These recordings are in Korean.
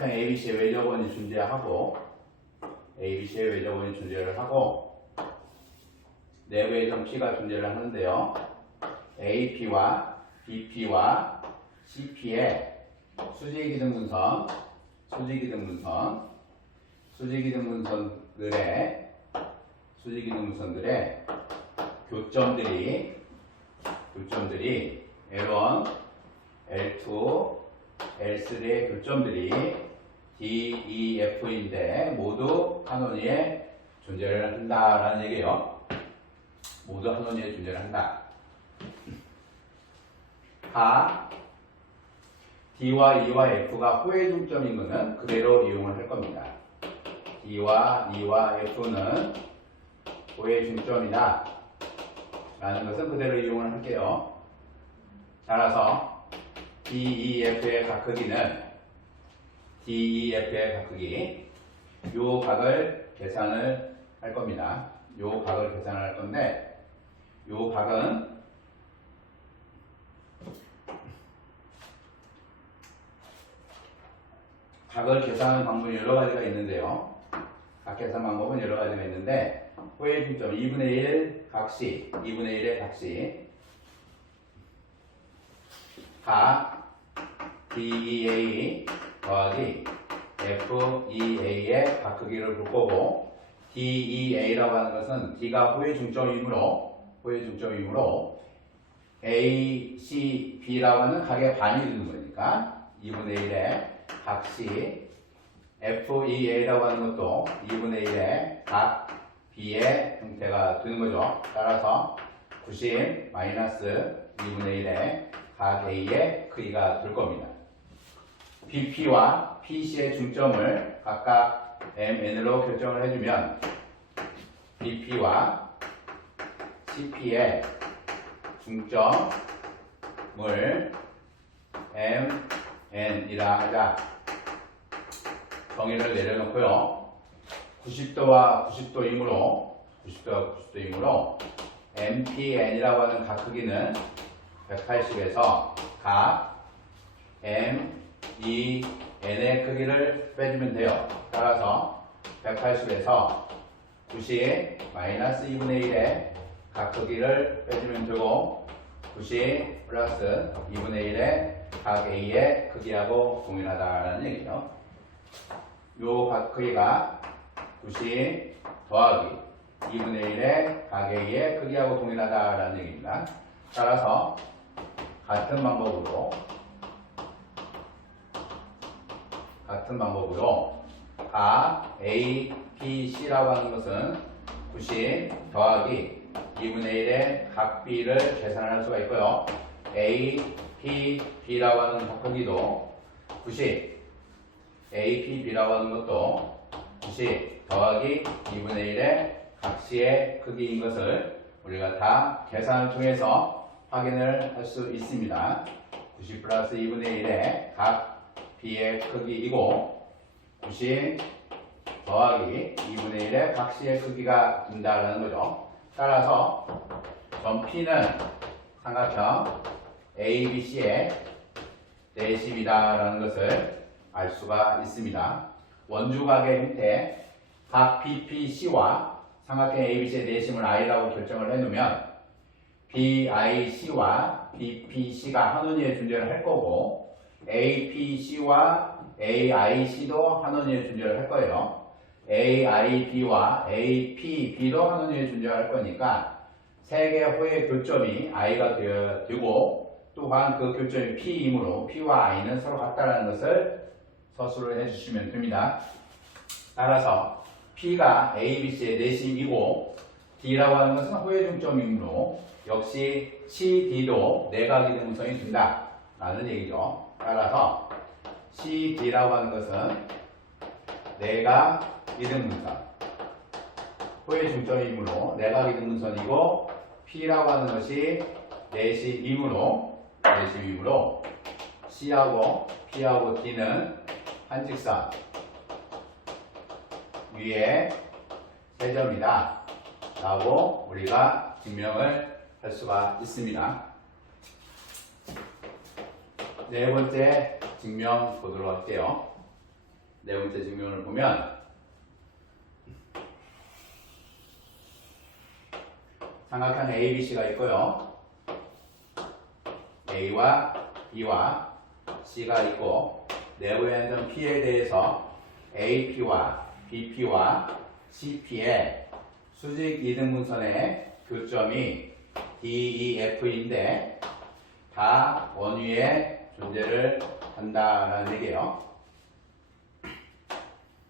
삼각형 ABC의 외접원이 존재하고 ABC의 외접원이 존재를 하고 내부의 점 P가 존재를 하는데요. AP와 BP와 CP의 수직이등분선들의 교점들이 L1, L2, L3의 교점들이 D, E, F인데 모두 한 원위에 존재를 한다라는 얘기예요. 모두 한 원위에 존재를 한다. D와 E와 F가 호의 중점인 것은 그대로 이용을 할 겁니다. D와 E와 F는 호의 중점이다 라는 것은 그대로 이용을 할게요. 따라서 DEF의 각 크기는 요 각을 계산을 할 겁니다. 요 각을 계산을 할 건데 요 각을 계산하는 방법이 여러 가지가 있는데요. 각 계산 방법은 여러 가지가 있는데 호의 중점 2분의 1 각시, 2분의 1의 각시 각 DEA 더하기 FEA의 각 크기를 볼 거고 DEA라고 하는 것은 D가 호의 중점이므로 ACB라고 하는 각의 반이 되는 거니까 2분의 1의 각시 FEA라고 하는 것도 2분의 1의 각 B의 형태가 되는 거죠. 따라서 90 마이너스 2분의 1의 각 A의 크기가 될 겁니다. BP와 PC의 중점을 각각 MN으로 결정을 해주면 BP와 CP의 중점을 MN이라 하자. 정의를 내려놓고요. 90도와 90도이므로 MPN이라고 하는 각 크기는 180에서 각 MEN의 크기를 빼주면 돼요. 따라서 180에서 90 마이너스 2분의 1의 각 크기를 빼주면 되고 90 플러스 2분의 1의 각 A의 크기하고 동일하다라는 얘기죠. 요 각 크기가 90 더하기 2분의 1의 각 A의 크기하고 동일하다라는 얘기입니다. 따라서 같은 방법으로 각 A, B, C라고 하는 것은 90 더하기 2분의 1의 각 B를 계산할 수가 있고요. A, P, B라고 하는 각 크기도 90 A, P, B라고 하는 것도 90 더하기 2분의 1의 각 C의 크기인 것을 우리가 다 계산을 통해서 확인을 할 수 있습니다. 90 플러스 2분의 1의 각 B의 크기이고 90 더하기 2분의 1의 각 C의 크기가 된다는 거죠. 따라서 점 P는 삼각형 ABC의 내심이다라는 것을 알 수가 있습니다. 원주각의 형태 각 BPC와 삼각형 ABC의 내심을 I라고 결정을 해놓으면 BIC와 BPC가 한 원위에 존재를 할 거고 APC와 AIC도 한 원위에 존재를 할 거예요. AIB와 APB도 한 원위에 존재할 거니까 세 개의 호의 교점이 I가 되고 또한 그 교점이 P이므로 P와 I는 서로 같다는 것을 서술을 해주시면 됩니다. 따라서 P가 ABC의 내심이고 D라고 하는 것은 호의 중점이므로 역시 CD도 내각이등분선이 된다 라는 얘기죠. 따라서 CD라고 하는 것은 내각이등분선 호의 중점이므로 내각이등분선이고 P라고 하는 것이 내심이므로 C하고 P하고 D는 한 직선 위에 세 점이다 라고 우리가 증명을 할 수가 있습니다. 네 번째 증명 보도록 할게요. 네 번째 증명을 보면 삼각형 ABC가 있고요. A와 B와 C가 있고 내부에 있는 P에 대해서 AP와 BP와 CP의 수직 이등분선의 교점이 DEF인데 다 원위에 존재를 한다라는 얘기예요.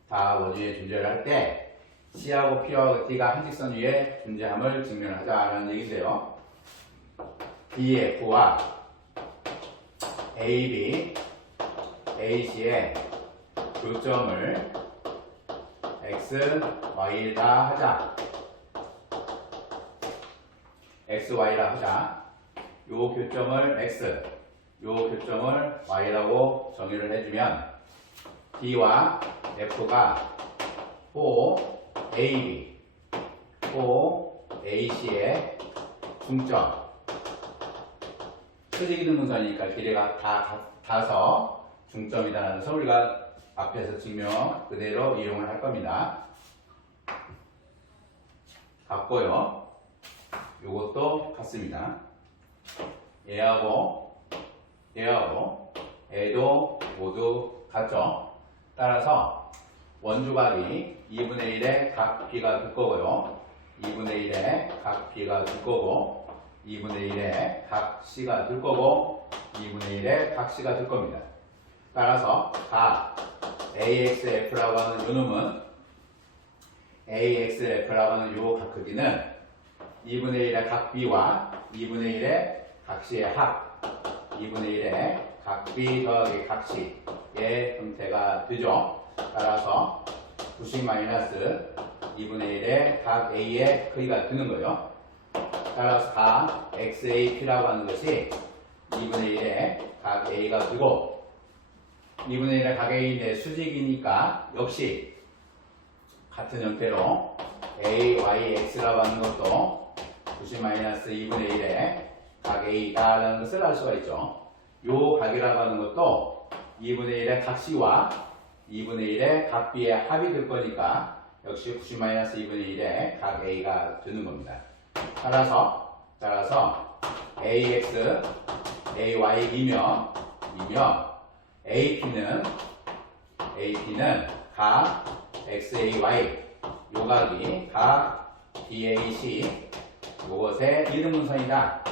다 원위에 존재를 할 때 C하고 P하고 D가 한 직선 위에 존재함을 증명하자라는 얘기인데요. DF와 AB, AC의 교점을 X, Y다 하자. X, Y라 하자. 요 교점을 X, 요 교점을 Y라고 정의를 해주면 D와 F가 O, AB, O, AC의 중점. 수직 이등분선이니까 길이가 다 같아서 중점이다라는 것을 우리가 앞에서 증명 그대로 이용을 할 겁니다. 같고요. 요것도 같습니다. 얘하고 얘도 모두 같죠. 따라서 원주각이 2분의 1의 각 B가 될 거고요. 2분의 1의 각 B가 될 거고 2분의 1의 각 C가 될 거고 2분의 1의 각 C가 될 겁니다. 따라서 각 AXF라고 하는 요 놈은 AXF라고 하는 요 각 크기는 2분의 1의 각 B와 2분의 1의 각 C의 합 2분의 1의 각 B 더하기 각 C의 형태가 되죠. 따라서 90 마이너스 2분의 1의 각 A의 크기가 되는 거예요. 따라서 각 XAP라고 하는 것이 2분의 1의 각 A가 되고 2분의 1의 각 A인데 수직이니까 역시 같은 형태로 AYX라고 하는 것도 90 마이너스 2분의 1의 각 A다라는 것을 알 수가 있죠. 요 각이라고 하는 것도 2분의 1의 각 C와 2분의 1의 각 B의 합이 될 거니까 역시 90-2분의 1의 각 A가 되는 겁니다. 따라서 AX, AY이며 AP는 각 XAY 요각이 각 DAC 요것의 이등분선이다.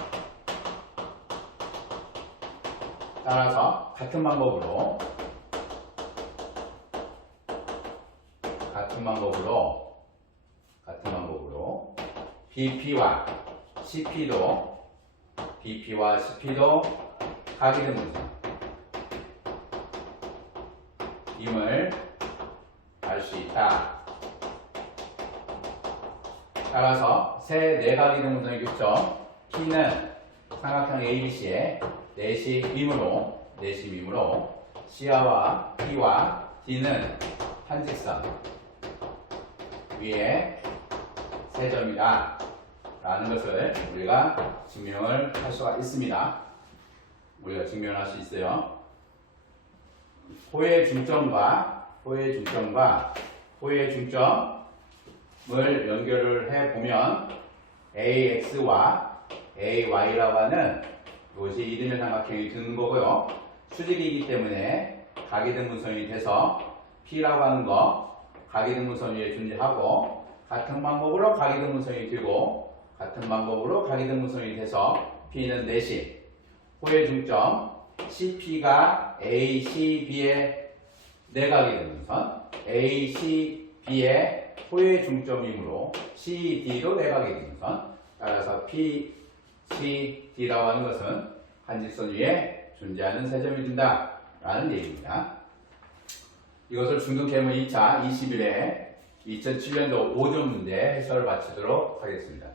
따라서 같은 방법으로 BP와 CP도 각이등분선 임을 알 수 있다. 따라서 세 내각이등분선의 교점 P는 삼각형 ABC의 내심임으로 C와 P와 D는 한 직선 위에 세 점이다 라는 것을 우리가 증명을 할 수가 있습니다. 우리가 증명할 수 있어요. 호의 중점을 연결을 해보면 AX와 AY라고 하는 이것이 이등변 삼각형이 되는 거고요. 수직이기 때문에 각이등분선이 돼서 P라고 하는 거 각이등분선 위에 존재하고 같은 방법으로 각이등분선이 되고 같은 방법으로 각이등분선이 돼서 P는 내심 호의 중점 CP가 ACB의 내각이등분선 ACB의 호의 중점이므로 CD도 내각이등분선 따라서 PCD라고 하는 것은 한 직선 위에 존재하는 세 점이 된다 라는 얘기입니다. 이것을 중등계문 2차 20일에 2007년도 5점 문제 해설을 마치도록 하겠습니다.